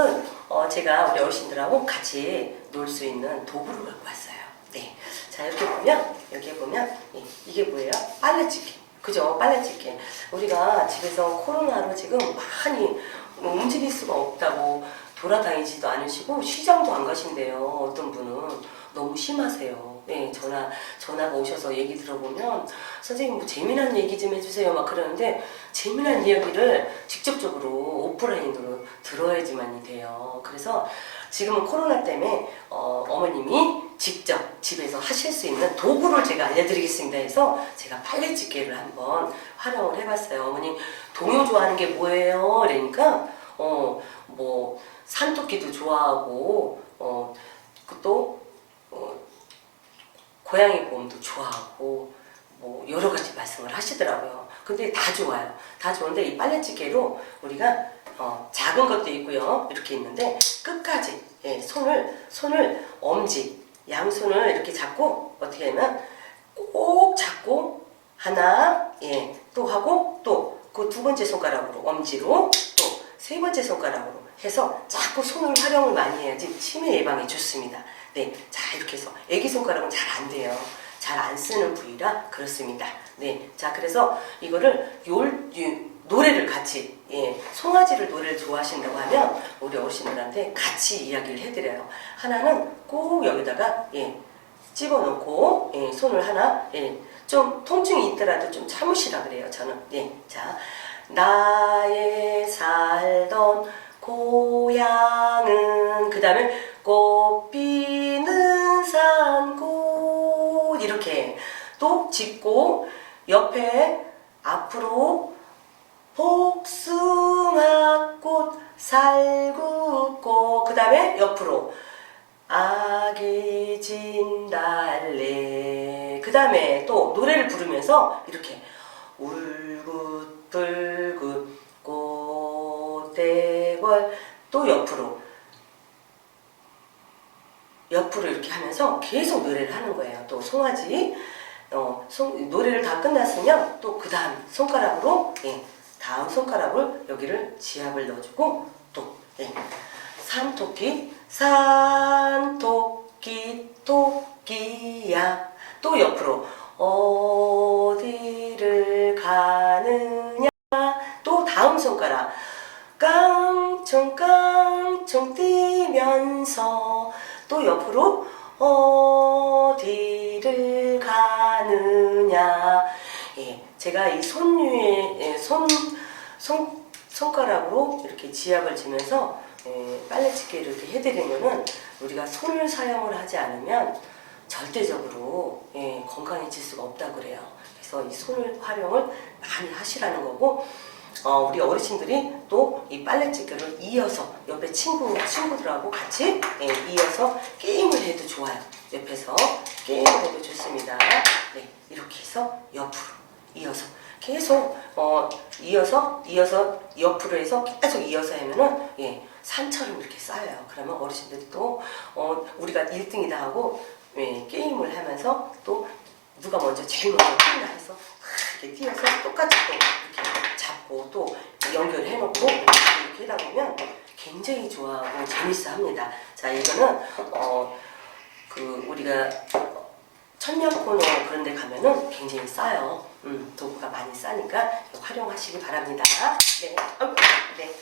오늘은 어, 제가 우리 어르신들하고 같이 놀 수 있는 도구를 갖고 왔어요. 네. 자, 이렇게 보면, 여기에 보면, 예, 이게 뭐예요? 빨래집기. 그죠? 빨래집기. 우리가 집에서 코로나로 지금 많이 뭐 움직일 수가 없다고 돌아다니지도 않으시고 시장도 안 가신대요. 어떤 분은 너무 심하세요. 네, 전화 전화가 오셔서 얘기 들어보면 선생님 뭐 재미난 얘기 좀 해주세요 막 그러는데 재미난 이야기를 직접적으로 오프라인으로 들어야지만이 돼요. 그래서 지금은 코로나 때문에 어, 어머님이 직접 집에서 하실 수 있는 도구를 제가 알려드리겠습니다 해서 제가 빨래집게를 한번 활용을 해봤어요. 어머님 동요 좋아하는 게 뭐예요? 그러니까 어 뭐 산토끼도 좋아하고 어 또 어, 고양이 보험도 좋아하고 뭐 여러 가지 말씀을 하시더라고요. 근데 다 좋아요. 다 좋은데 이 빨래집게로 우리가 어, 작은 것도 있고요. 이렇게 있는데 끝까지 예, 손을 손을 엄지 양손을 이렇게 잡고 어떻게 하면 꼭 잡고 하나 예, 또 하고 또 그 두 번째 손가락으로 엄지로 또 세 번째 손가락으로 해서 자꾸 손을 활용을 많이 해야지 치매 예방에 좋습니다. 네, 자 이렇게 해서 애기 손가락은 잘 안 돼요. 잘 안 쓰는 부위라 그렇습니다. 네, 자 그래서 이거를 요, 요- 노래를 같이 예, 송아지를 노래를 좋아하신다고 하면 우리 어르신들한테 같이 이야기를 해드려요. 하나는 꼭 여기다가 예, 집어넣고 예, 손을 하나 예, 좀 통증이 있더라도 좀 참으시라 그래요. 저는 예, 자 나의 살던 고향은 그 다음에 꽃 피는 산꽃 이렇게. 또 짚고 옆에 앞으로 복숭아꽃 살구꽃 그 다음에 옆으로 아기 진달래 그 다음에 또 노래를 부르면서 이렇게 울긋불긋 꽃대 벌또 옆으로 옆으로 이렇게 하면서 계속 노래를 하는 거예요. 또 송아지 어, 손- 노래를 다 끝났으면 또 그 다음 손가락으로 예, 다음 손가락을 여기를 지압을 넣어주고 또 예, 산토끼 산토끼 토끼야 또 옆으로 깡총 뛰면서 또 옆으로 어디를 가느냐 예, 제가 이 손유의 예, 손, 손 손가락으로 이렇게 지압을 지면서 예, 빨래집게를 이렇게 해드리면은 우리가 손을 사용을 하지 않으면 절대적으로 예, 건강해질 수가 없다 그래요. 그래서 이 손을 활용을 많이 하시라는 거고 어, 우리 어르신들이 또 이 빨래집게를 이어서 옆에 친구 친구들하고 같이 예, 이어서 게임을 해도 좋아요. 옆에서 게임을 해도 좋습니다. 네, 이렇게 해서 옆으로 이어서 계속 어, 이어서 이어서 옆으로 해서 계속 이어서 하면은 예, 산처럼 이렇게 쌓여요. 그러면 어르신들이 또 어, 우리가 1등이다 하고 예, 게임을 하면서 또 누가 먼저 제일 먼저 뛰나 해서 막 이렇게 뛰어서 똑같이 또 이렇게 잡고 또 연결해 놓고 이렇게 하다 보면 굉장히 좋아하고 재밌어 합니다. 자, 이거는 어, 그 우리가 천년 코너 그런 데 가면은 굉장히 싸요. 음, 도구가 많이 싸니까 활용하시기 바랍니다. 네. 아이고, 네.